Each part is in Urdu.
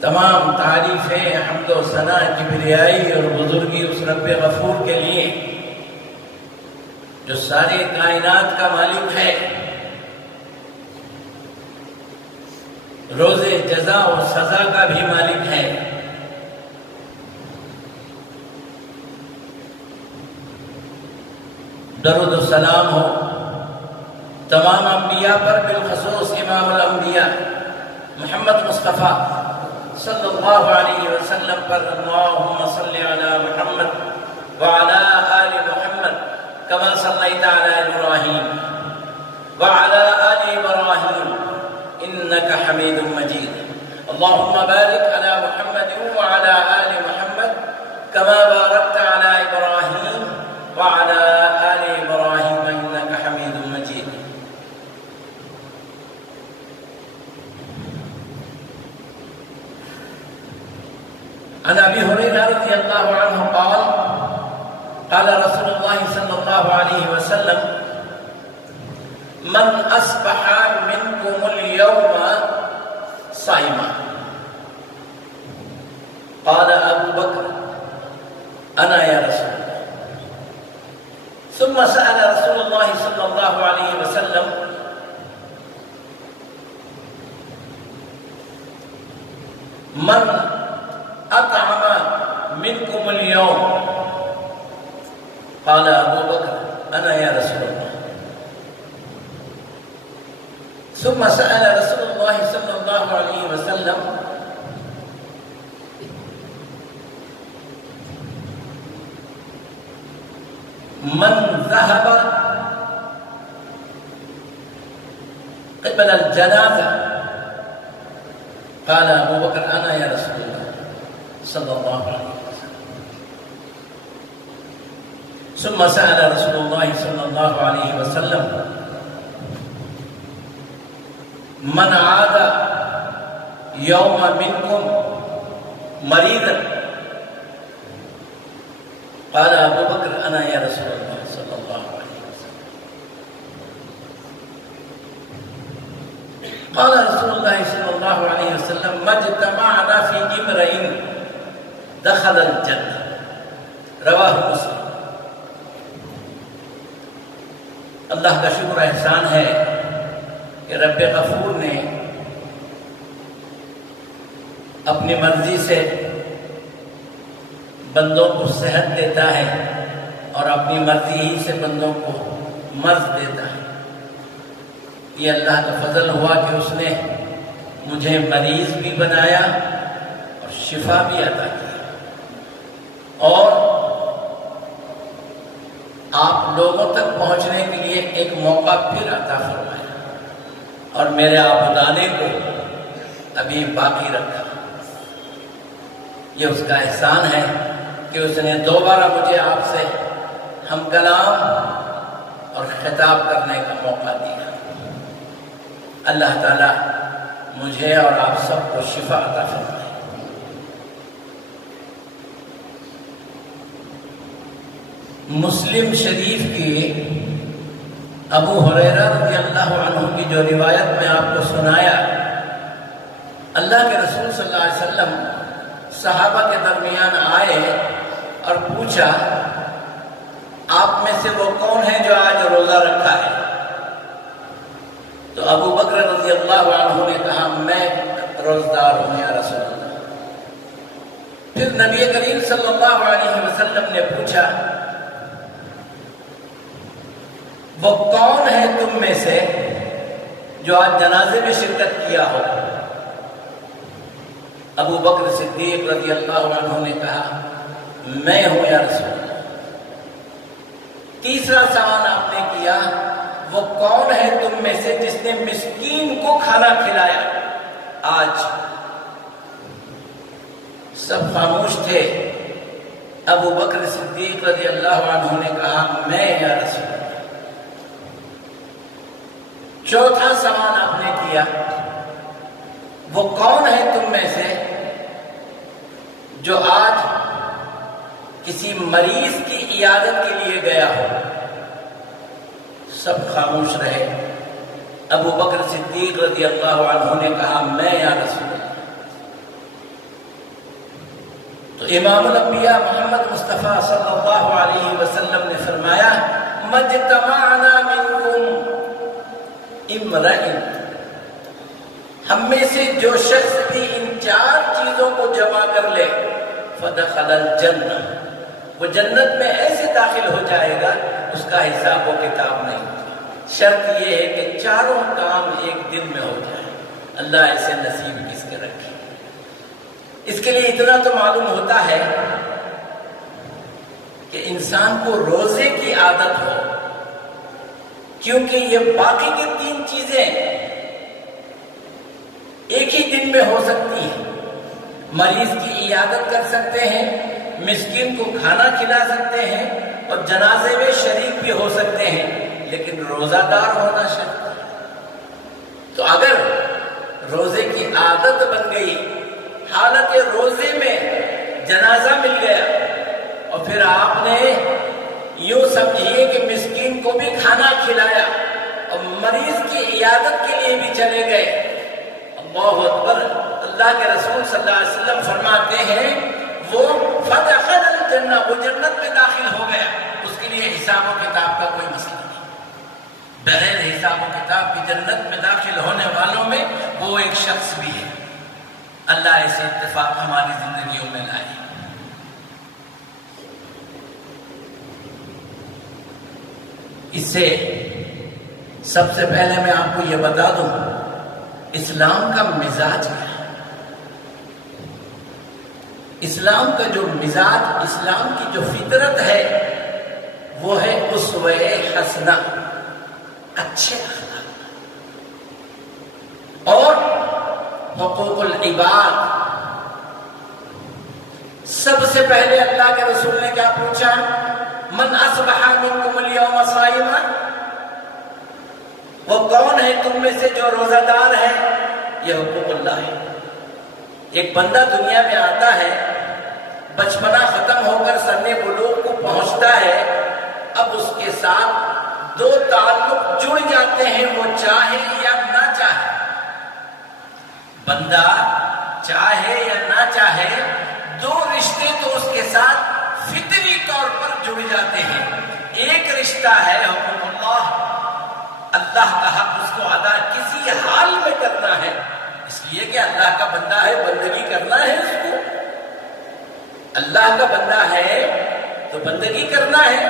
تمام تعریفیں حمد و ثنا کبریائی اور بزرگی اس رب غفور کے لیے جو ساری کائنات کا مالک ہے، روز جزا و سزا کا بھی مالک ہے۔ درود و سلام ہو تمام انبیاء پر، بالخصوص امام الانبیاء محمد مصطفیٰ صلی اللہ علیہ وسلم پر۔ اللہم صلی علی محمد وعلی آل محمد کما صلیت علی ابراہیم وعلی آل ابراہیم انک حمید مجید۔ اللہم بارک علی محمد وعلی آل محمد کما بارکت علی ابراہیم وعلی آل ابراہیم انک حمید مجید۔ عن ابي هريره رضي الله عنه قال قال رسول الله صلى الله عليه وسلم من اصبح منكم اليوم صائما قال ابو بكر انا يا رسول الله، ثم سأل رسول الله صلى الله عليه وسلم من أطعم منكم اليوم قال أبو بكر أنا يا رسول الله، ثم سأل رسول الله صلى الله عليه وسلم من ذهب قبل الجنازة قال أبو بكر أنا يا رسول الله صلی اللہ علیہ وسلم، ثم سأل رسول الله صلی اللہ علیہ وسلم من عاد يوم منكم مريضا قال ابو بکر انا یا رسول اللہ صلی اللہ علیہ وسلم، قال رسول الله صلی اللہ علیہ وسلم ما اجتمعنا في امرئ دخل الجنہ، رواہ مسلم۔ اللہ کا شکر احسان ہے کہ رب غفور نے اپنی مرضی سے بندوں کو صحت دیتا ہے اور اپنی مرضی ہی سے بندوں کو مرض دیتا ہے۔ یہ اللہ کا فضل ہوا کہ اس نے مجھے مریض بھی بنایا اور شفا بھی عطا کی، اور آپ لوگوں تک پہنچنے کے لیے ایک موقع پھر عطا فرمایا اور میرے آبادانے کو ابھی باقی رکھا۔ یہ اس کا احسان ہے کہ اس نے دوبارہ مجھے آپ سے ہم کلام اور خطاب کرنے کا موقع دیا۔ اللہ تعالیٰ مجھے اور آپ سب کو شفا عطا فرمائے۔ مسلم شریف کی ابو ہریرہ رضی اللہ عنہ کی جو روایت میں آپ کو سنایا، اللہ کے رسول صلی اللہ علیہ وسلم صحابہ کے درمیان آئے اور پوچھا آپ میں سے وہ کون ہے جو آج روزہ رکھا ہے؟ تو ابو بکر رضی اللہ عنہ نے کہا میں روزدار ہوں یا رسول اللہ۔ پھر نبی کریم صلی اللہ علیہ وسلم نے پوچھا وہ کون ہے تم میں سے جو آج جنازے میں شرکت کیا ہو؟ ابو بکر صدیق رضی اللہ عنہ نے کہا میں ہوں یا رسول اللہ۔ تیسرا سوال آپ نے کیا وہ کون ہے تم میں سے جس نے مسکین کو کھانا کھلایا؟ آج سب خاموش تھے۔ ابو بکر صدیق رضی اللہ عنہ نے کہا میں یا رسول اللہ۔ چوتھا سوال آپ نے کیا وہ کون ہے تم میں سے جو آج کسی مریض کی عیادت کے لیے گیا ہو؟ سب خاموش رہے۔ ابو بکر صدیق رضی اللہ عنہ نے کہا میں یا رسول اللہ۔ امام الانبیاء محمد مصطفیٰ صلی اللہ علیہ وسلم نے فرمایا مجتمعنا منکم امرئ، ہم میں سے جو شخص بھی ان 4 چیزوں کو جمع کر لے فدخل الجنہ، وہ جنت میں ایسے داخل ہو جائے گا اس کا حساب و کتاب نہیں ہوگا۔ شرط یہ ہے کہ 4 کام ایک دن میں ہو جائے۔ اللہ ایسے نصیب کس کے رکھے۔ اس کے لیے اتنا تو معلوم ہوتا ہے کہ انسان کو روزے کی عادت ہو، کیونکہ یہ باقی کی 3 چیزیں ایک ہی دن میں ہو سکتی ہیں۔ مریض کی عیادت کر سکتے ہیں، مسکین کو کھانا کھلا سکتے ہیں، اور جنازے میں شریک بھی ہو سکتے ہیں، لیکن روزہ دار ہونا شرط ہے۔ تو اگر روزے کی عادت بن گئی، حالت روزے میں جنازہ مل گیا، اور پھر آپ نے یوں سمجھیے کہ مسکین کو بھی کھانا کھلایا اور مریض کی عیادت کے لیے بھی چلے گئے، اللہ اکبر، اللہ کے رسول صلی اللہ علیہ وسلم فرماتے ہیں وہ فدخل الجنہ، وہ جنت میں داخل ہو گیا، اس کے لیے حساب و کتاب کا کوئی مسئلہ نہیں۔ بغیر حساب و کتاب کی جنت میں داخل ہونے والوں میں وہ ایک شخص بھی ہے۔ اللہ ایسے اتفاق ہماری زندگیوں میں لائے۔ اس سے سب سے پہلے میں آپ کو یہ بتا دوں اسلام کا مزاج کیا ہے۔ اسلام کا جو مزاج، اسلام کی جو فطرت ہے وہ ہے اسوہ حسنہ، اچھے اخلاق، اور حقوق العباد۔ سب سے پہلے اللہ کے رسول نے کیا پوچھا؟ من اصبح منکم اليوم صائما، وہ کون ہے تم میں سے جو روزہ دار ہے؟ یہ حقوق اللہ ہے۔ ایک بندہ دنیا میں آتا ہے، بچپنا ختم ہو کر سن بلوغ کو پہنچتا ہے، اب اس کے ساتھ 2 تعلق جڑ جاتے ہیں، وہ چاہے یا نہ چاہے۔ بندہ چاہے یا نہ چاہے 2 رشتے تو اس کے ساتھ فطری طور پر جڑ جاتے ہیں۔ ایک رشتہ ہے حقوق اللہ، اللہ کا حق اس کو ادا کسی حال میں کرنا ہے، اس لیے کہ اللہ کا بندہ ہے، بندگی کرنا ہے اس کو۔ اللہ کا بندہ ہے تو بندگی کرنا ہے۔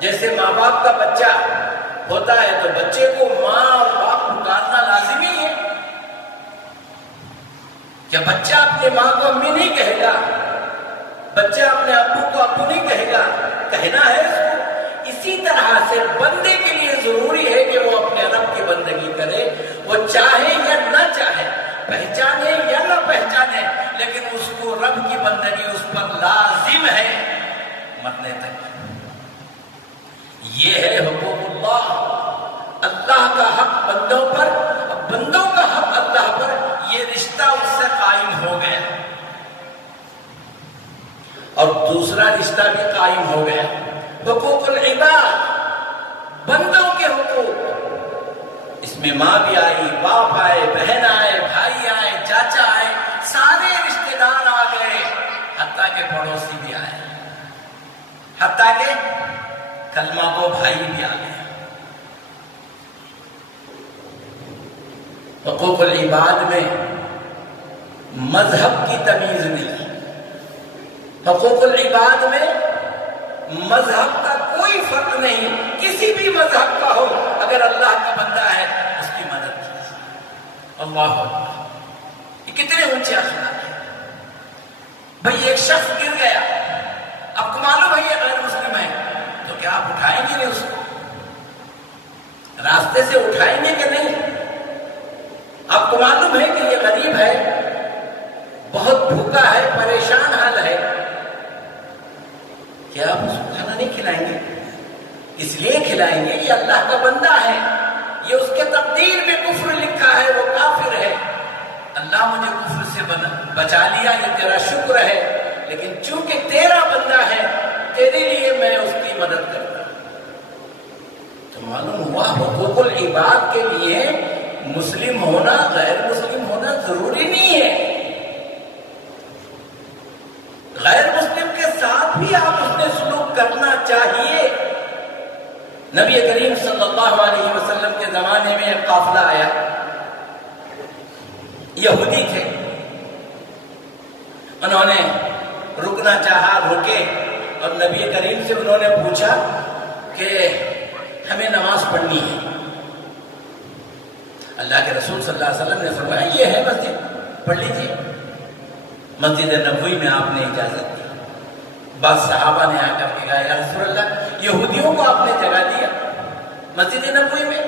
جیسے ماں باپ کا بچہ ہوتا ہے تو بچے کو ماں اور باپ پکارنا لازمی ہے۔ کیا بچہ اپنے ماں کو امی نہیں کہے گا؟ بچہ اپنے ابو کو ابو نہیں کہے گا؟ کہنا ہے اس کو۔ اسی طرح سے بندے کے لیے ضروری ہے کہ وہ اپنے رب کی بندگی کرے، وہ چاہے یا نہ چاہے، پہچانے یا نہ پہچانے، لیکن اس کو رب کی بندگی اس پر لازم ہے مرنے تک۔ یہ ہے حقوق اللہ، اللہ کا حق بندوں پر، بندوں کا حق اللہ پر، یہ رشتہ اس سے قائم ہو گیا۔ اور دوسرا رشتہ بھی قائم ہو گیا، حقوق العباد، بندوں کے حقوق۔ اس میں ماں بھی آئی، باپ آئے، بہن آئے، بھائی آئے، چاچا آئے، سارے رشتے دار آ گئے، حتیٰ کہ پڑوسی بھی آئے، حتیٰ کہ کلمہ کو بھائی بھی آ گئے۔ حقوق العباد میں مذہب کی تمیز نہیں، حقوق العباد میں مذہب کا کوئی فرق نہیں، کسی بھی مذہب کا ہو، اگر اللہ کا بندہ ہے اس کی مدد کیجیے۔ اللہ اکبر، یہ کتنے اونچے اخلاق ہیں۔ بھئی ایک شخص گر گیا، آپ کو معلوم ہے یہ غیر مسلم ہے، تو کیا آپ اٹھائیں گے نہیں اس کو؟ راستے سے اٹھائیں گے کہ نہیں؟ آپ کو معلوم ہے کہ یہ غریب ہے، بہت بھوکا ہے، پریشان حال ہے، کیا آپ اس کو کھانا نہیں کھلائیں گے؟ اس لیے کھلائیں گے یہ اللہ کا بندہ ہے، یہ اس کے تقدیر میں کفر لکھا ہے، وہ کافر ہے، اللہ مجھے کفر سے بچا لیا، یہ تیرا شکر ہے، لیکن چونکہ تیرا بندہ ہے تیرے لیے میں اس کی مدد کرتا ہوں۔ تو معلوم ہوا حقوق العباد کے لیے مسلم ہونا غیر مسلم ہونا ضروری نہیں ہے۔ کرنا چاہیے۔ نبی کریم صلی اللہ علیہ وسلم کے زمانے میں ایک قافلہ آیا، یہودی تھے، انہوں نے رکنا چاہا، رکے، اور نبی کریم سے انہوں نے پوچھا کہ ہمیں نماز پڑھنی ہے۔ اللہ کے رسول صلی اللہ علیہ وسلم نے فرمایا یہ ہے مسجد، پڑھ لیجیے۔ مسجد نبوی میں آپ نے اجازت دی۔ بعض صحابہ نے آ کر کے کہا یا رسول اللہ یہودیوں کو آپ نے جگہ دیا مسجد نبوی میں؟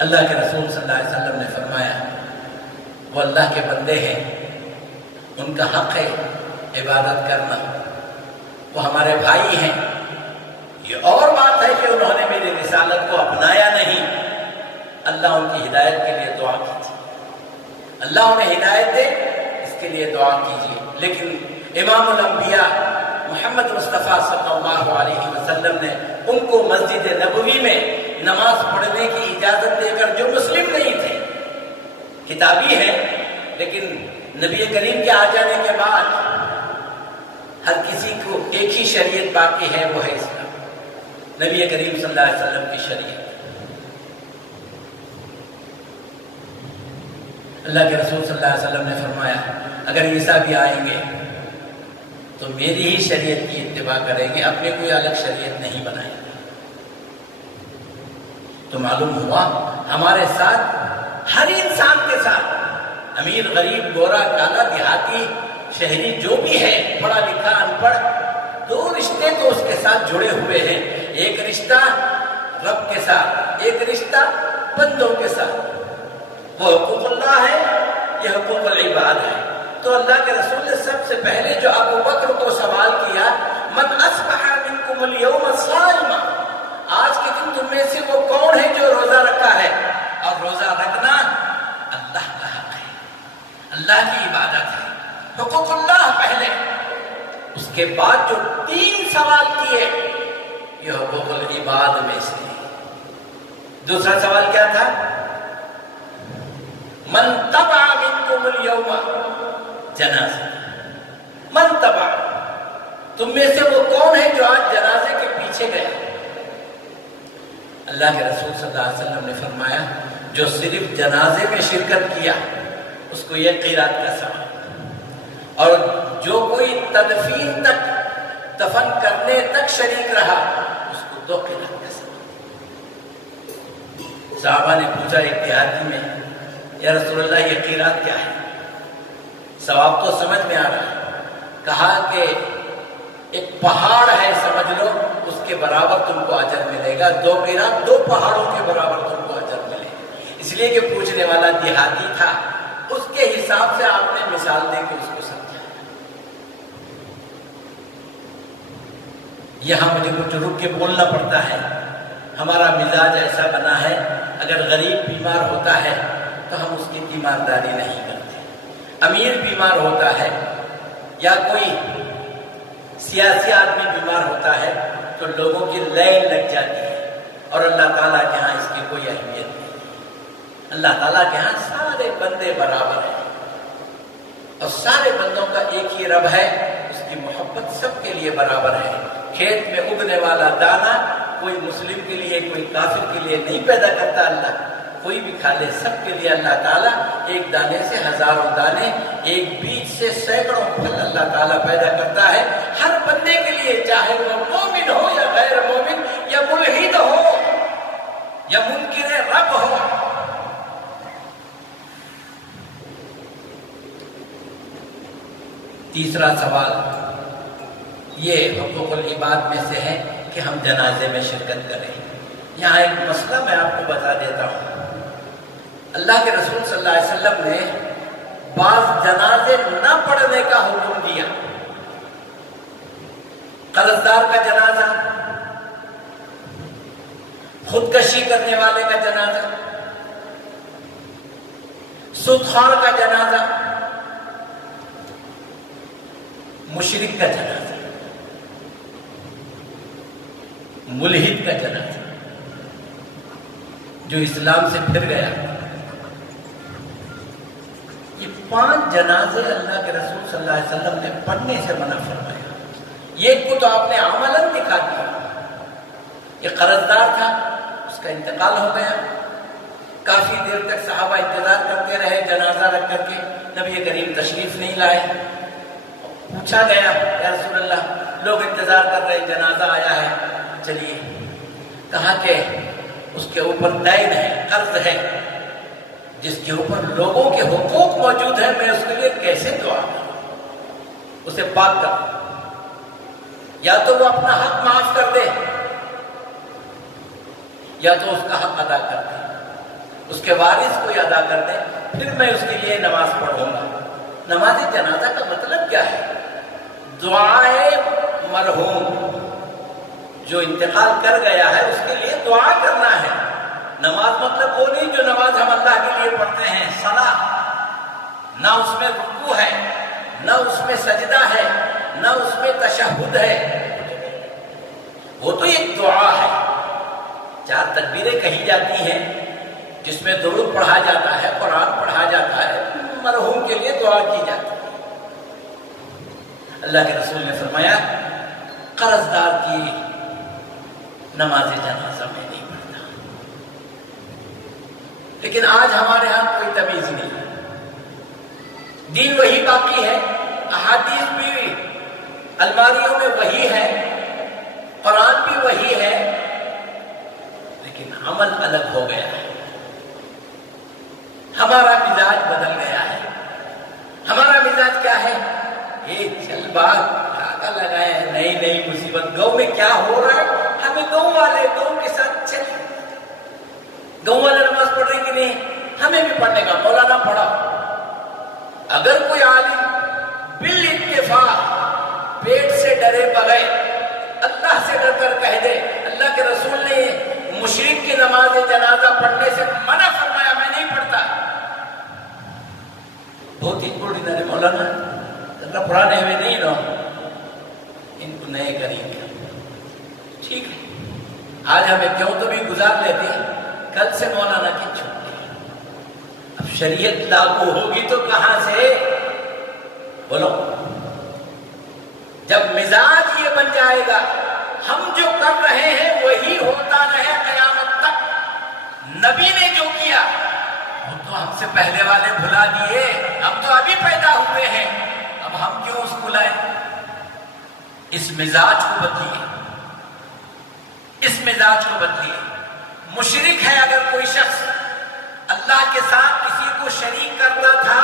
اللہ کے رسول صلی اللہ علیہ وسلم نے فرمایا وہ اللہ کے بندے ہیں، ان کا حق ہے عبادت کرنا، وہ ہمارے بھائی ہیں۔ یہ اور بات ہے کہ انہوں نے میری رسالت کو اپنایا نہیں۔ اللہ ان کی ہدایت کے لیے دعا کیجیے، اللہ انہیں ہدایت دے، اس کے لیے دعا کیجیے۔ لیکن امام الانبیاء محمد مصطفیٰ صلی اللہ علیہ وسلم نے ان کو مسجد نبوی میں نماز پڑھنے کی اجازت دے کر، جو مسلم نہیں تھے، کتابی ہے لیکن نبی کریم کے آ جانے کے بعد ہر کسی کو ایک ہی شریعت باقی ہے، وہ ہے اسلام، نبی کریم صلی اللہ علیہ وسلم کی شریعت۔ اللہ کے رسول صلی اللہ علیہ وسلم نے فرمایا اگر عیسیٰ بھی آئیں گے تو میری ہی شریعت کی اتباع کریں گے، اپنے کوئی الگ شریعت نہیں بنائیں گے۔ تو معلوم ہوا ہمارے ساتھ، ہر انسان کے ساتھ، امیر غریب گورا کالا دیہاتی شہری جو بھی ہے، پڑھا لکھا ان پڑھ، دو رشتے تو اس کے ساتھ جڑے ہوئے ہیں۔ ایک رشتہ رب کے ساتھ، ایک رشتہ بندوں کے ساتھ، وہ حقوق اللہ ہے، یہ حقوق العباد ہے۔ تو اللہ کے رسول نے سب سے پہلے جو ابو بکر کو سوال کیا، من اصبح منکم اليوم صائما، آج کے دن تم میں سے وہ کون ہے جو روزہ رکھا ہے؟ اور روزہ رکھنا اللہ کا حق ہے، اللہ کی عبادت ہے، حقوق اللہ پہلے، اس کے بعد جو تین سوال کیے یہ حقوق العباد میں سے۔ دوسرا سوال کیا تھا؟ من تبع منکم اليوم جنازہ، من تبع، تم میں سے وہ کون ہے جو آج جنازے کے پیچھے گیا؟ اللہ کے رسول صلی اللہ علیہ وسلم نے فرمایا جو صرف جنازے میں شرکت کیا اس کو یہ قیرات کا ثواب، اور جو کوئی تدفین تک، دفن کرنے تک شریک رہا اس کو 2 قیرات کا ثواب۔ صحابہ نے پوچھا ایک دیہاتی میں یا رسول اللہ یہ قیرات کیا ہے؟ ثواب تو سمجھ میں آ رہا ہے۔ کہا کہ ایک پہاڑ ہے سمجھ لو، اس کے برابر تم کو اجر ملے گا، 2 قیرات 2 پہاڑوں کے برابر تم کو اجر ملے گا۔ اس لیے کہ پوچھنے والا دیہاتی تھا، اس کے حساب سے آپ نے مثال دے کے اس کو سمجھا۔ یہاں مجھے کچھ رک کے بولنا پڑتا ہے، ہمارا مزاج ایسا بنا ہے، اگر غریب بیمار ہوتا ہے تو ہم اس کی تیمارداری نہیں کرتے، امیر بیمار ہوتا ہے یا کوئی سیاسی آدمی بیمار ہوتا ہے تو لوگوں کی لائن لگ جاتی ہے، اور اللہ تعالیٰ کے ہاں اس کی کوئی اہمیت نہیں۔ اللہ تعالیٰ کے ہاں سارے بندے برابر ہیں، اور سارے بندوں کا ایک ہی رب ہے، اس کی محبت سب کے لیے برابر ہے۔ کھیت میں اگنے والا دانا کوئی مسلم کے لیے کوئی کافر کے لیے نہیں پیدا کرتا اللہ، کوئی بھی کھا لے، سب کے لیے اللہ تعالیٰ ایک دانے سے ہزاروں دانے، ایک بیج سے سینکڑوں پھل اللہ تعالیٰ پیدا کرتا ہے ہر بندے کے لیے، چاہے وہ مومن ہو یا غیر مومن، یا ملحد ہو یا منکر رب ہو۔ تیسرا سوال یہ حقوق العباد میں سے ہے کہ ہم جنازے میں شرکت کریں۔ یہاں ایک مسئلہ میں آپ کو بتا دیتا ہوں۔ اللہ کے رسول صلی اللہ علیہ وسلم نے بعض جنازے نہ پڑھنے کا حکم دیا۔ قرضدار کا جنازہ، خودکشی کرنے والے کا جنازہ، سودخور کا جنازہ، مشرک کا جنازہ، ملحد کا جنازہ، جو اسلام سے پھر گیا۔ یہ 5 جنازے اللہ کے صلی اللہ علیہ وسلم نے پڑھنے سے منع فرمایا. یہ کو تو آپ نے عملاً دکھا دیا. یہ قرضدار تھا، اس کا انتقال ہو گیا. کافی دیر تک صحابہ انتظار کرتے رہے جنازہ رکھ کر کے. نبی کریم تشریف نہیں لائے. پوچھا گیا یا رسول اللہ لوگ انتظار کر رہے، جنازہ آیا ہے، چلیے. کہا کہ اس کے اوپر دین ہے، قرض ہے، جس کے اوپر لوگوں کے حقوق موجود ہیں، میں اس کے لیے کیسے دعا کروں؟ اسے پاک کر، یا تو وہ اپنا حق معاف کر دے یا تو اس کا حق ادا کر دے، اس کے وارث کو ادا کر دے، پھر میں اس کے لیے نماز پڑھوں گا. نماز جنازہ کا مطلب کیا ہے؟ دعائے مرحوم جو انتقال کر گیا ہے اس کے لیے دعا کرنا ہے. نماز مطلب وہ نہیں جو نماز ہم اللہ کے لیے پڑھتے ہیں، صلاۃ، نہ اس میں رکوع ہے، نہ اس میں سجدہ ہے، نہ اس میں تشہد ہے. وہ تو ایک دعا ہے. 4 تکبیریں کہی جاتی ہیں جس میں درود پڑھا جاتا ہے، قرآن پڑھا جاتا ہے، مرحوم کے لیے دعا کی جاتی ہے. اللہ کے رسول نے فرمایا قرضدار کی نماز جنازہ میں نہیں پڑھتا. لیکن آج ہمارے ہاں کوئی تمیز نہیں ہے. دین وہی باقی ہے، احادیث بھی الماریوں میں وہی ہے، قرآن بھی وہی ہے، لیکن عمل الگ ہو گیا ہے. ہمارا مزاج بدل گیا ہے. ہمارا مزاج کیا ہے؟ یہ چل بات دھاگا لگایا ہے، نئی نئی مصیبت. گاؤں میں کیا ہو رہا ہے ہمیں گاؤں والے گاؤں کے ساتھ چلے. گاؤں والے نماز پڑھ رہے کہ نہیں، ہمیں بھی پڑھنے کا. مولانا پڑھا. اگر کوئی عالم بال اتفاق پیٹ سے ڈرے بغیر اللہ سے ڈر کر کہہ دے اللہ کے رسول نے مشرک کی نماز جنازہ پڑھنے سے منع فرمایا، میں نہیں پڑھتا. بہت ہی بڑی مولانا پرانے ہوئے نہیں لو، ان کو نئے کریں گے. ٹھیک ہے، آج ہمیں کیوں تو بھی گزار لیتے ہیں، کل سے مولانا کی چھٹی. اب شریعت لاگو ہوگی تو کہاں سے؟ بولو. جب مزاج یہ بن جائے گا ہم جو کر رہے ہیں وہی ہوتا رہے قیامت تک. نبی نے جو کیا وہ تو ہم سے پہلے والے بھلا دیے، ہم تو ابھی پیدا ہوئے ہیں، اب ہم کیوں اس کو لائیں؟ اس مزاج کو بدلیے، اس مزاج کو بدلیے. مشرک ہے اگر کوئی شخص اللہ کے ساتھ کسی کو شریک کرتا تھا،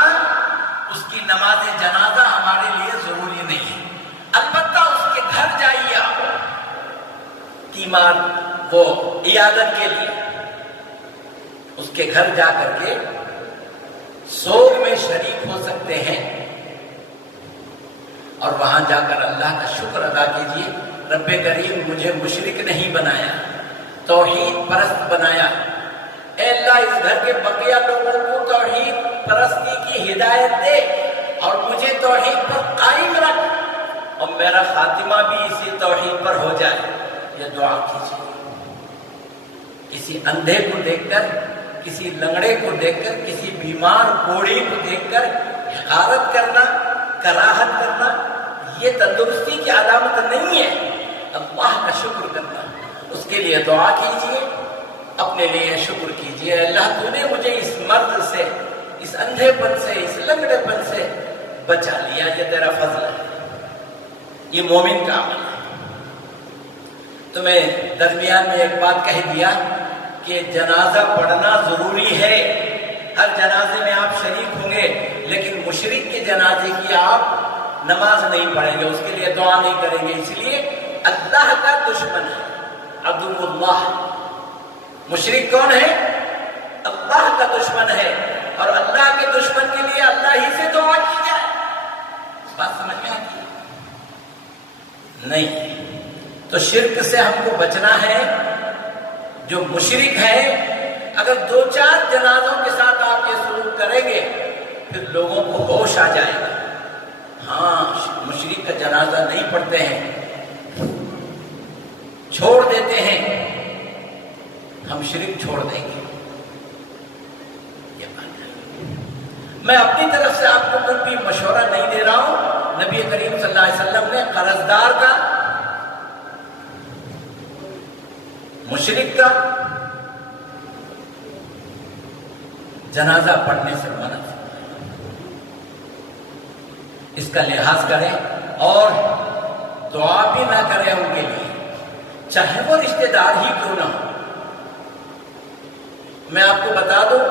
اس کی نماز جنازہ ہمارے لیے ضروری نہیں ہے. البتہ اس کے گھر جائیے آپ تیمار وہ عیادت کے لیے، اس کے گھر جا کر کے سوگ میں شریک ہو سکتے ہیں، اور وہاں جا کر اللہ کا شکر ادا کیجیے. رب کریم مجھے مشرک نہیں بنایا، توحید پرست بنایا. اے اللہ اس گھر کے بقیہ لوگوں کو توحید پرستی کی ہدایت دے اور مجھے توحید پر قائم رکھ، اور میرا خاتمہ بھی اسی توحید پر ہو جائے. یہ دعا کیجیے. کسی اندھے کو دیکھ کر، کسی لنگڑے کو دیکھ کر، کسی بیمار کوڑی کو دیکھ کر حقارت کرنا، کراہت کرنا، یہ تندرستی کی علامت نہیں ہے. اللہ کا شکر کرنا، اس کے لیے دعا کیجیے، اپنے لیے شکر کیجیے. اللہ تو نے مجھے اس مرض سے، اس اندھے پن سے، اس لنگڑے پن سے بچا لیا، یہ تیرا فضل ہے. یہ مومن کا عمل ہے. تمہیں درمیان میں ایک بات کہہ دیا کہ جنازہ پڑھنا ضروری ہے. ہر جنازے میں آپ شریک ہوں گے، لیکن مشرک کے جنازے کی آپ نماز نہیں پڑھیں گے، اس کے لیے دعا نہیں کریں گے. اس لیے اللہ کا دشمن ہے، عدو اللہ. مشرک کون ہے؟ اللہ کا دشمن ہے، اور اللہ کے دشمن کے لیے اللہ ہی سے دعا کی جائے. بات سمجھ میں آتی ہے؟ نہیں. تو شرک سے ہم کو بچنا ہے. جو مشرک ہے، اگر 2-4 جنازوں کے ساتھ آپ یہ سلوک کریں گے پھر لوگوں کو ہوش آ جائے گا. ہاں مشرک کا جنازہ نہیں پڑھتے ہیں، چھوڑ دیتے ہیں، ہم شرک چھوڑ دیں گے. یہ بات ہے. میں اپنی طرف سے آپ کو کوئی بھی مشورہ نہیں دے رہا ہوں، قرضدار کا، مشرک کا جنازہ پڑھنے سے منع، اس کا لحاظ کریں اور دعا بھی نہ کریں ان کے لیے، چاہے وہ رشتہ دار ہی کیوں نہ ہو۔ میں آپ کو بتا دوں،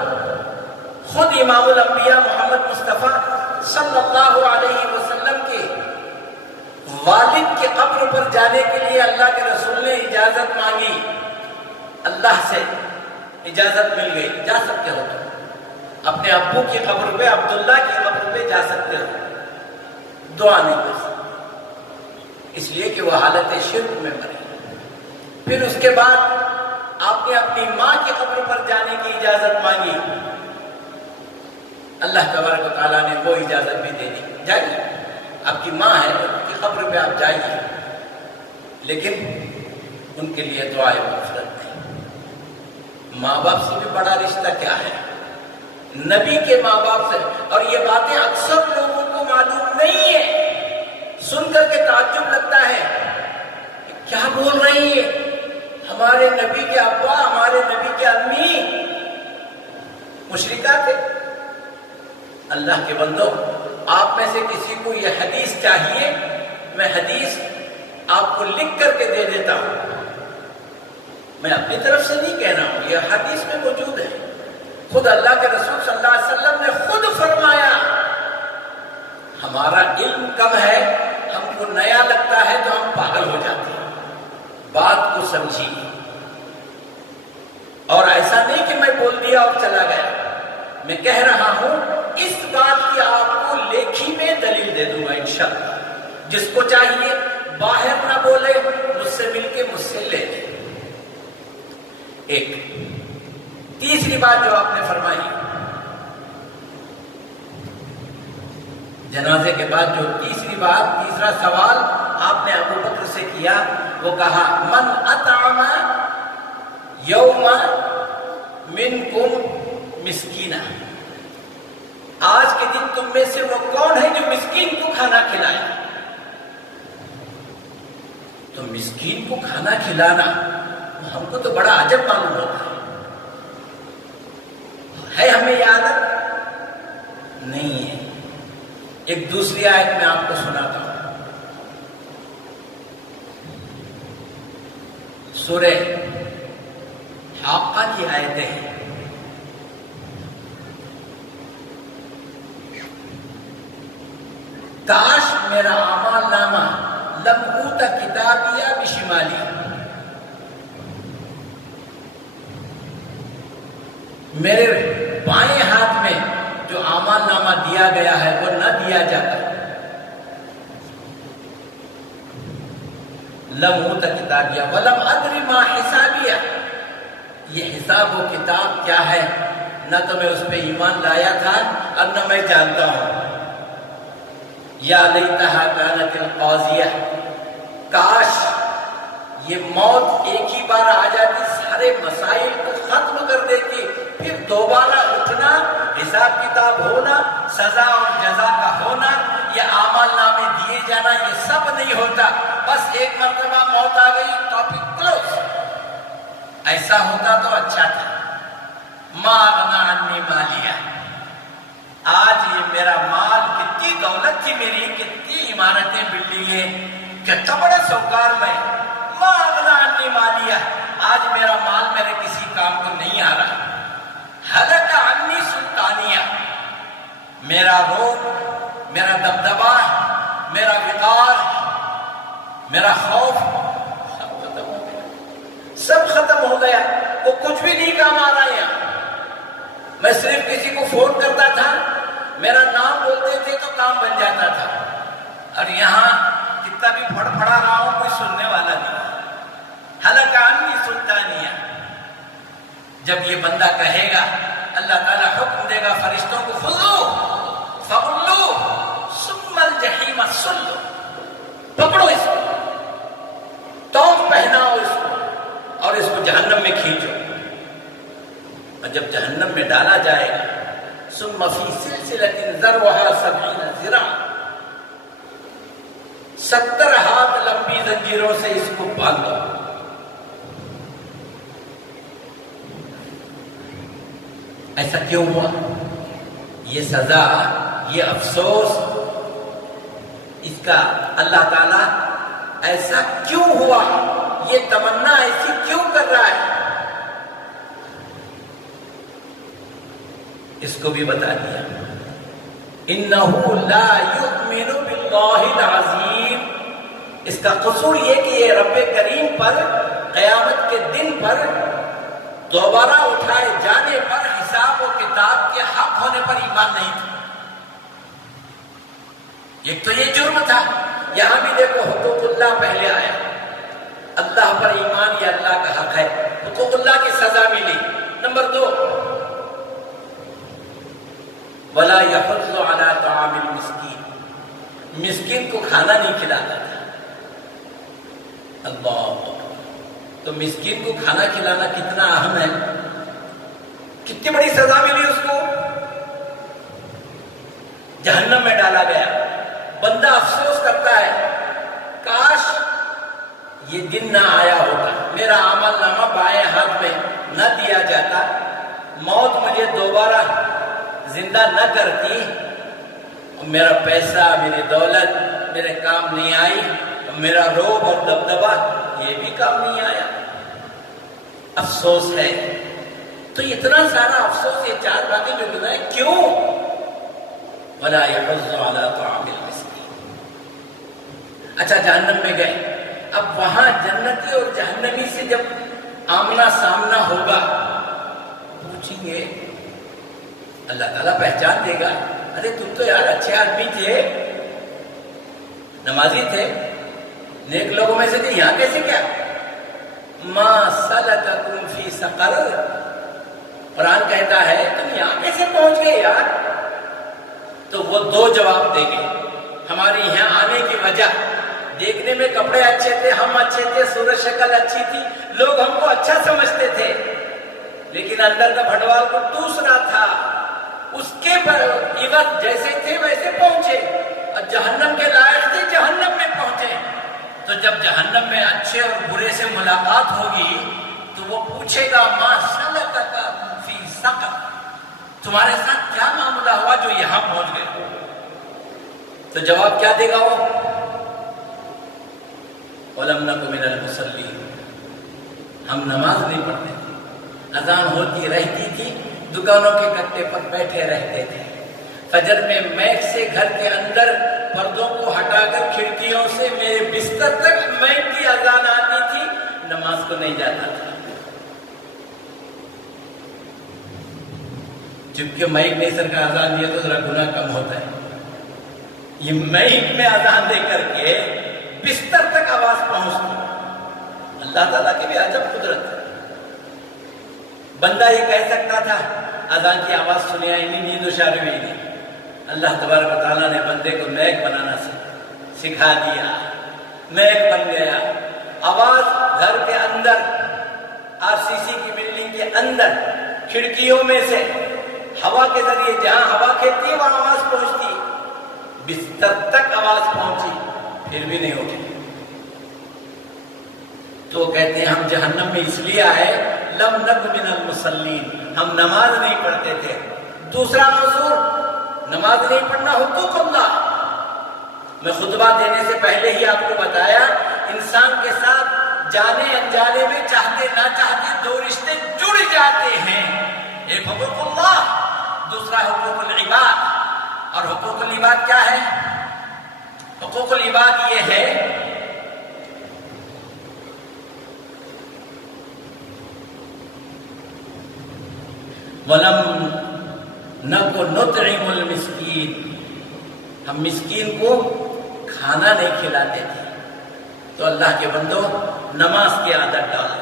خود امام الانبیاء محمد مصطفیٰ صلی اللہ علیہ وسلم کے والد کی قبر پر جانے کے لیے اللہ کے رسول نے اجازت مانگی، اللہ سے اجازت مل گئی، جا سکتے ہو تم اپنے ابو کی قبر پہ، عبداللہ کی قبر پہ جا سکتے ہو، دعا نہیں کر سکتے، اس لیے کہ وہ حالت شرک میں مرے۔ پھر اس کے بعد آپ نے اپنی ماں کی قبر پر جانے کی اجازت مانگی، اللہ تبارک و تعالیٰ نے وہ اجازت بھی دے دی، جائیے آپ کی ماں ہے ان کی قبر پہ آپ جائیے، لیکن ان کے لیے دعائے مغفرت نہیں۔ ماں باپ سے بھی بڑا رشتہ کیا ہے؟ نبی کے ماں باپ سے، اور یہ باتیں اکثر لوگوں کو معلوم نہیں ہے، سن کر کے تعجب لگتا ہے کہ کیا بول رہی ہے، ہمارے نبی کے ابا، ہمارے نبی کے امی مشرکہ تھے۔ اللہ کے بندو، آپ میں سے کسی کو یہ حدیث چاہیے، میں حدیث آپ کو لکھ کر کے دے دیتا ہوں، میں اپنی طرف سے نہیں کہہ رہا ہوں، یہ حدیث میں موجود ہے، خود اللہ کے رسول صلی اللہ علیہ وسلم نے خود فرمایا، ہمارا علم کم ہے، ہم کو نیا لگتا ہے تو ہم پاگل ہو جاتے ہیں، بات کو سمجھیے، اور ایسا نہیں کہ میں بول دیا اور چلا گیا، میں کہہ رہا ہوں اس بات کی آپ کو لیکھی میں دلیل دے دوں گا انشاءاللہ، جس کو چاہیے باہر نہ بولے، مجھ سے مل کے مجھ سے لے لے۔ ایک تیسری بات جو آپ نے فرمائی، جنازے کے بعد جو تیسری بات، تیسرا سوال آپ نے ابو بکر سے کیا، وہ کہا من اطعم یوم منکم مسکینہ، آج کے دن تم میں سے وہ کون ہے جو مسکین کو کھانا کھلائے؟ تو مسکین کو کھانا کھلانا ہم کو تو بڑا عجب معلوم ہوتا ہے ہمیں یہ عادت نہیں ہے۔ ایک دوسری آیت میں آپ کو سناتا ہوں، سورہ حاقہ کی آیتیں ہیں، کاش میرا اعمال نامہ لم اوت کتابیہ بشمالی، میرے بائیں ہاتھ میں جو اعمال نامہ دیا گیا ہے وہ نہ دیا جاتا، لم اوت کتابیہ ولم ادری ما حسابیہ، یہ حساب و کتاب کیا ہے نہ تو میں اس پہ ایمان لایا تھا اور نہ میں جانتا ہوں۔ یا لیتہا کانت القاضیہ، کاش یہ موت ایک ہی بار آ جاتی، سارے مسائل کو ختم کر دیتی، پھر دوبارہ اٹھنا، حساب کتاب ہونا، سزا اور جزا کا ہونا، یہ اعمال نامے دیے جانا، یہ سب نہیں ہوتا، بس ایک مرتبہ موت آ گئی، ٹاپک کلوز۔ ایسا ہوتا تو اچھا تھا۔ ما اغنی عنی مالیہ، آج یہ میرا مال، کتنی دولت تھی میری، کتنی عمارتیں بلڈنگیں، کتنا بڑا سوکار میں، ما اغنی عنی مالیہ، آج میرا مال میرے کسی کام کو نہیں آ رہا۔ ہلک عنی سلطانیہ، میرا روب، میرا دبدبہ، میرا وقار، میرا خوف سب ختم ہو گیا، وہ کچھ بھی نہیں کام آ رہا ہے یہاں۔ میں صرف کسی کو فون کرتا تھا، میرا نام بولتے تھے تو کام بن جاتا تھا، اور یہاں کتنا بھی پھڑ پھڑا رہا ہوں کوئی سننے والا نہیں۔ ہلک عنی سلطانیہ، جب یہ بندہ کہے گا، اللہ تعالیٰ حکم دے گا فرشتوں کو، خذوہ فغلوہ ثم الجحیم صلوہ، پکڑو اس کو، توق پہناؤ اس کو، اور اس کو جہنم میں کھینچو، اور جب جہنم میں ڈالا جائے گا، ثم فی سلسلۃ ذرعها 70 ذراع، 70 ہاتھ لمبی زنجیروں سے اس کو باندھو. ایسا کیوں ہوا؟ یہ سزا، یہ افسوس، اس کا اللہ تعالیٰ ایسا کیوں ہوا؟ یہ تمنا ایسی کیوں کر رہا ہے؟ اس کو بھی بتا دیا. انہو لا یؤمن باللہ العظیم. اس کا قصور یہ کہ یہ رب کریم پر قیامت کے دن پر دوبارہ اٹھائے جانے پر حساب و کتاب کے حق ہونے پر ایمان نہیں تھا. ایک تو یہ جرم تھا. یہاں بھی دیکھو حقوق اللہ پہلے آیا. اللہ پر ایمان یہ اللہ کا حق ہے، حقوق اللہ کی سزا ملی. نمبر 2، وَلَا يَحُضُّ عَلَىٰ طَعَامِ الْمِسْكِينِ. مسکین کو کھانا نہیں کھلاتا تھا. اللہ، تو مسکین کو کھانا کھلانا کتنا اہم ہے. کتنی بڑی سزا ملی اس کو. جہنم میں ڈالا گیا. بندہ افسوس کرتا ہے، کاش یہ دن نہ آیا ہوتا، میرا عمل نامہ بائیں ہاتھ میں نہ دیا جاتا، موت مجھے دوبارہ زندہ نہ کرتی، میرا پیسہ، میری دولت میرے کام نہیں آئی، میرا روب اور دبدبا یہ بھی کام نہیں آیا. افسوس ہے. تو اتنا سارا افسوس، یہ 4 باتیں جو گنائے کیوں؟ وَلَا يَحُضُّ عَلَىٰ طَعَامِ الْمِسْكِينِ. اچھا، جہنم میں گئے. اب وہاں جنتی اور جہنمی سے جب آمنا سامنا ہوگا، پوچھیں گے، اللہ تعالیٰ پہچان دے گا، ارے تم تو یار اچھے آدمی تھے، نمازی تھے، نیک لوگوں میں سے تھے، یہاں کیسے کیا؟ ما سلککم فی سقر. قرآن کہتا ہے تم یہاں کیسے پہنچ گئے یار؟ تو وہ 2 جواب دیں گے. ہماری یہاں آنے کی وجہ، دیکھنے میں کپڑے اچھے تھے، ہم اچھے تھے، صورت شکل اچھی تھی، لوگ ہم کو اچھا سمجھتے تھے، لیکن اندر کا بھٹوال کو دوسرا تھا. اس کے عوض جیسے تھے ویسے پہنچے، اور جہنم کے لائق تھے، جہنم میں پہنچے. تو جب جہنم میں اچھے اور برے سے ملاقات ہوگی تو وہ پوچھے گا، ما سلککم فی سقر. تمہارے ساتھ کیا معاملہ ہوا جو یہاں پہنچ گئے؟ تو جواب کیا دے گا وہ؟ وَلَمْ نَكُ مِنَ الْمُصَلِّينَ. ہم نماز نہیں پڑھتے تھے، اذان ہوتی رہتی تھی، دکانوں کے کٹے پر بیٹھے رہتے تھے، فجر میں میک سے گھر کے اندر پردوں کو ہٹا کر کھڑکیوں سے میرے بستر تک میک کی اذان آتی تھی، نماز کو نہیں جاتا تھا. جبکہ میک نہیں سر کا اذان دیا تو ذرا گناہ کم ہوتا ہے. یہ میک میں اذان دے کر کے بستر تک آواز پہنچتی. اللہ تعالیٰ کی بھی عجب قدرت ہے. بندہ یہ کہہ سکتا تھا اذان کی آواز سنیا ہی نہیں، نیند و شارے میں ہی نہیں. اللہ تبارک و تعالیٰ نے بندے کو نیک بنانا سکھا دیا، نیک بن گیا. آواز گھر کے اندر، RCC کی بلڈنگ کے اندر، کھڑکیوں میں سے ہوا کے ذریعے جہاں ہوا کھیلتی ہے وہاں آواز پہنچتی. بستر تک آواز پہنچی، پھر بھی نہیں اٹھی. تو کہتے ہیں ہم جہنم میں اس لیے آئے، لم نک من المصلین، ہم نماز نہیں پڑھتے تھے. دوسرا قصور، نماز نہیں پڑھنا حقوق اللہ. میں خطبہ دینے سے پہلے ہی آپ کو بتایا، انسان کے ساتھ جانے انجانے میں چاہتے نہ چاہتے 2 رشتے جڑ جاتے ہیں. ایک حقوق اللہ، دوسرا حقوق العباد. اور حقوق العباد کیا ہے؟ حقوق العباد یہ ہے وَلَمْ نَكُ نُطْعِمُ الْمِسْكِينَ. ہم مسکین کو کھانا نہیں کھلاتے تھے. تو اللہ کے بندو، نماز کی عادت ڈالو،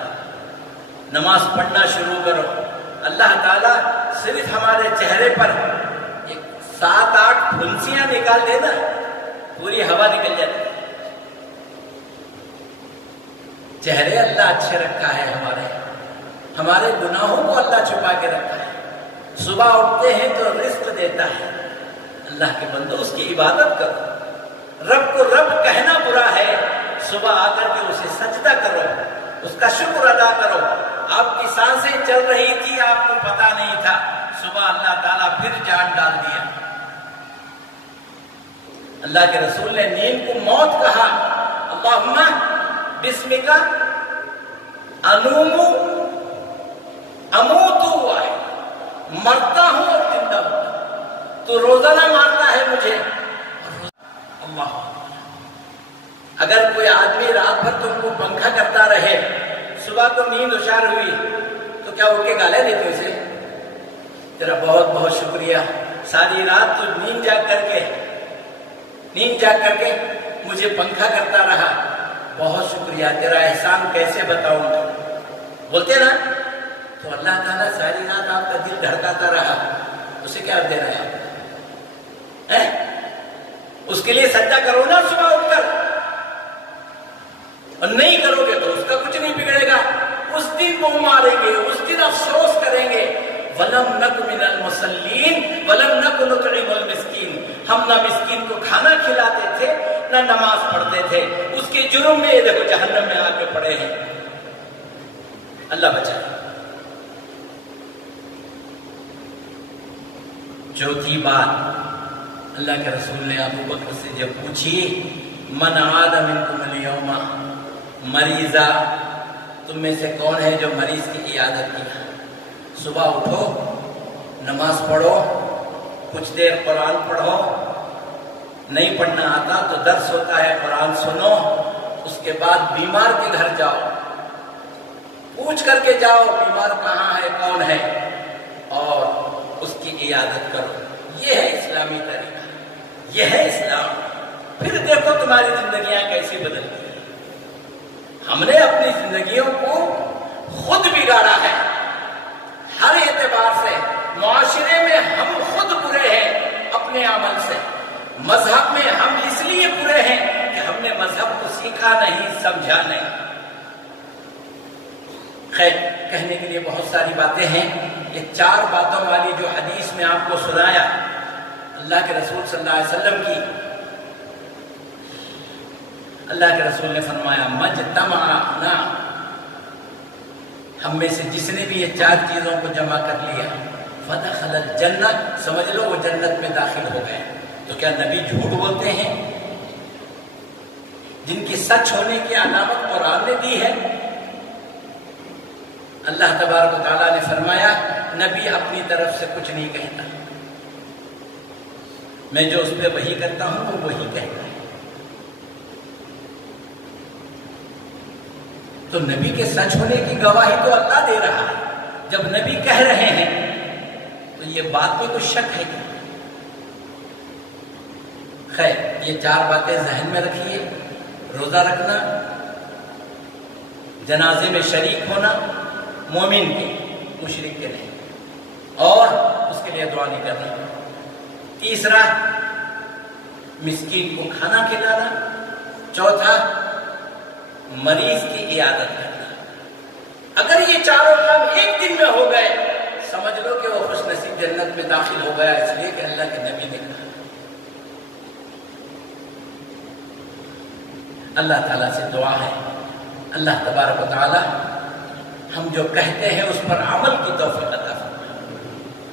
نماز پڑھنا شروع کرو. اللہ تعالیٰ صرف ہمارے چہرے پر 7-8 پھنسیاں نکال دینا، پوری ہوا نکل جاتی. چہرے اللہ اچھے رکھا ہے، ہمارے گناہوں کو اللہ چھپا کے رکھا ہے. صبح اٹھتے ہیں تو رزق دیتا ہے. اللہ کے بندو اس کی عبادت کرو، رب کو رب کہنا برا ہے، صبح آ کر کے اسے سجدہ کرو، اس کا شکر ادا کرو۔ آپ کی سانسیں چل رہی تھی، آپ کو پتا نہیں تھا، صبح اللہ تعالیٰ پھر جان ڈال دیا۔ اللہ کے رسول نے نیند کو موت کہا، اللہم بسمک انوم اموت ہوا ہے، مرتا ہوں اور زندہ ہوں، تو روزانہ مارتا ہے مجھے۔ اللہ، اگر کوئی آدمی رات بھر تم کو پنکھا کرتا رہے، صبح کو نیند ہوشیار ہوئی تو کیا اٹھ کے گالے دیتے اسے؟ تیرا بہت بہت شکریہ، ساری رات تو نیند جاگ کر کے مجھے پنکھا کرتا رہا، بہت شکریہ، تیرا احسان کیسے بتاؤں گا؟ بولتے نا؟ تو اللہ تعالیٰ ساری رات آپ کا دل دھڑکاتا رہا، اسے کیا دینا ہے؟ اس کے لیے سجدہ کرو نا صبح اٹھ کر، اور نہیں کرو گے تو اس کا کچھ نہیں بگڑے گا، اس دن وہ ماریں گے، اس دن افسوس کریں گے۔ وَلَمْ نَكُ مِنَ الْمُصَلِّينَ وَلَمْ نَكُ نُطْعِمُ الْمِسْكِينَ، ہم نہ مسکین کو کھانا کھلاتے تھے نہ نماز پڑھتے تھے، اس کے جرم میں دیکھو جہنم میں آ کے پڑے ہیں۔ اللہ بچائے۔ چوتھی بات اللہ کے رسول نے ابو بکر سے جب پوچھی، من عاد منکم اليوم مریضا، تم میں سے کون ہے جو مریض کی عیادت کی؟ صبح اٹھو، نماز پڑھو، کچھ دیر قرآن پڑھو، نہیں پڑھنا آتا تو درس ہوتا ہے قرآن سنو، اس کے بعد بیمار کے گھر جاؤ، پوچھ کر کے جاؤ بیمار کہاں ہے، کون ہے، اور اس کی عیادت کرو۔ یہ ہے اسلامی طریقہ، یہ ہے اسلام۔ پھر دیکھو تمہاری زندگیاں کیسی بدلتی ہیں۔ ہم نے اپنی زندگیوں کو خود بگاڑا ہے، ہر اعتبار سے۔ معاشرے میں ہم خود برے ہیں اپنے عمل سے، مذہب میں ہم اس لیے برے ہیں کہ ہم نے مذہب کو سیکھا نہیں، سمجھا نہیں۔ خیر، کہنے کے لیے بہت ساری باتیں ہیں، یہ 4 باتوں والی جو حدیث میں آپ کو سنایا اللہ کے رسول صلی اللہ علیہ وسلم کی، اللہ کے رسول نے فرمایا مجتمعنا، ہم میں سے جس نے بھی یہ 4 چیزوں کو جمع کر لیا، فدخل الجنہ، سمجھ لو وہ جنت میں داخل ہو گئے۔ تو کیا نبی جھوٹ بولتے ہیں؟ جن کی سچ ہونے کی علامت قرآن نے دی ہے۔ اللہ تبارک و تعالیٰ نے فرمایا نبی اپنی طرف سے کچھ نہیں کہتا، میں جو اس پہ وحی کرتا ہوں وہ وہی کہتا ہے۔ تو نبی کے سچ ہونے کی گواہی تو اللہ دے رہا ہے۔ جب نبی کہہ رہے ہیں تو یہ بات میں کچھ شک ہے کیا؟ خیر، یہ 4 باتیں ذہن میں رکھیے۔ روزہ رکھنا، جنازے میں شریک ہونا، مومن کے، مشرک کے نہیں، اور اس کے لیے دعا نہیں کرنا۔ تیسرا، مسکین کو کھانا کھلانا۔ چوتھا، مریض کی عیادت کرنا۔ اگر یہ 4 کام ایک دن میں ہو گئے، سمجھ لو کہ وہ خوش نصیب جنت میں داخل ہو گیا، اس لیے کہ اللہ کے نبی نے کہا۔ اللہ تعالیٰ سے دعا ہے اللہ تبارک و تعالیٰ ہم جو کہتے ہیں اس پر عمل کی توفیق عطا فرمائے۔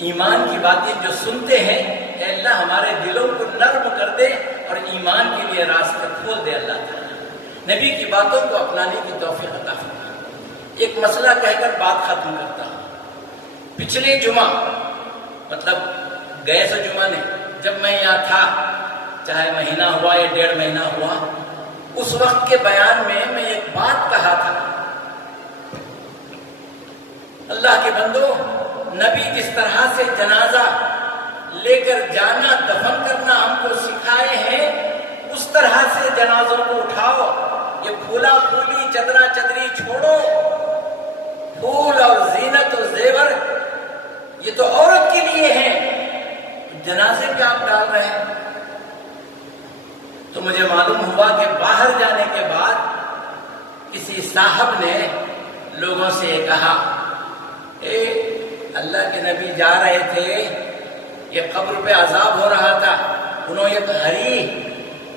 ایمان کی باتیں جو سنتے ہیں اے اللہ ہمارے دلوں کو نرم کر دے اور ایمان کے لیے راستے کھول دے اللہ تعالیٰ۔ نبی کی باتوں کو اپنانے کی توفیق عطا فرمائے۔ ایک مسئلہ کہہ کر بات ختم کرتا ہوں۔ پچھلے جمعہ، مطلب گئے سو جمعہ نے، جب میں یہاں تھا، چاہے مہینہ ہوا یا 1.5 مہینہ ہوا، اس وقت کے بیان میں ایک بات کہا تھا، اللہ کے بندو، نبی جس طرح سے جنازہ لے کر جانا، دفن کرنا ہم کو سکھائے ہیں، اس طرح سے جنازوں کو اٹھاؤ۔ یہ پھولا پھولی چدرا چدری چھوڑو، پھول اور زینت و زیور یہ تو عورت کے لیے ہیں، جنازے پہ آپ ڈال رہے ہیں۔ تو مجھے معلوم ہوا کہ باہر جانے کے بعد کسی صاحب نے لوگوں سے کہا، اللہ کے نبی جا رہے تھے، یہ قبر پہ عذاب ہو رہا تھا، انہوں نے ہری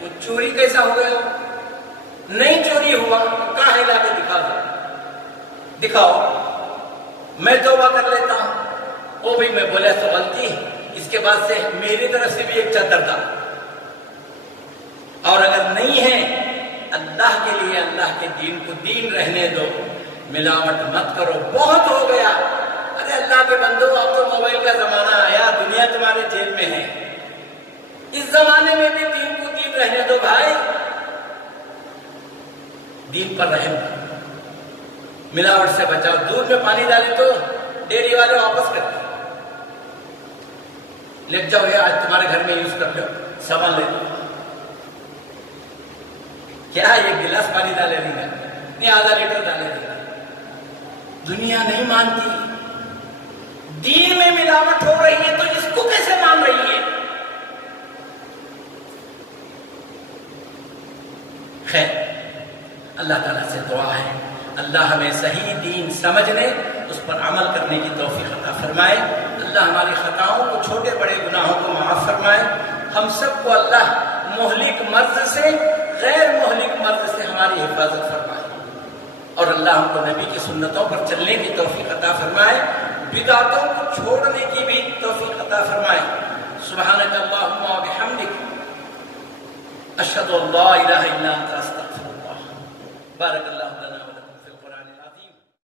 وہ چوری کیسا ہو گیا؟ نہیں چوری ہوا، کہاں ہے لا کے دکھاؤ، میں توبہ کر لیتا ہوں۔ وہ بھی میں بولا تو غلطی، اس کے بعد سے میری طرف سے بھی ایک چادر دا، اور اگر نہیں ہے اللہ کے لیے اللہ کے دین کو دین رہنے دو، ملاوٹ مت کرو، بہت ہو گیا۔ ارے اللہ کے بندو، اب تو موبائل کا زمانہ آیا، دنیا تمہارے جیب میں ہے، اس زمانے میں بھی دین کو دین رہنے دو بھائی، دین پر رحم کرو، ملاوٹ سے بچاؤ۔ دودھ میں پانی ڈالے تو ڈیری والے واپس کرتے، لے جاؤ یہ آج تمہارے گھر میں یوز کر لو، سامان لے لو۔ کیا یہ گلاس پانی ڈالے دیں گے؟ نہیں، آدھا لیٹر ڈالے دیں گے۔ دنیا نہیں مانتی، دین میں ملاوٹ ہو رہی ہے تو اس کو کیسے مان رہی ہے؟ خیر، اللہ تعالیٰ سے دعا ہے اللہ ہمیں صحیح دین سمجھنے، اس پر عمل کرنے کی توفیق عطا فرمائے۔ اللہ ہماری خطاؤں کو، چھوٹے بڑے گناہوں کو معاف فرمائے۔ ہم سب کو اللہ مہلک مرض سے، غیر مہلک مرض سے ہماری حفاظت فرمائے، اور اللہ ہم کو نبی کی سنتوں پر چلنے کی توفیق عطا فرمائے، بدعتوں کو چھوڑنے کی بھی توفیق عطا فرمائے۔ سبحانک اللہم و بحمدک، اشہد ان لا الہ الا انت، استغفر اللہ۔ بارک اللہ۔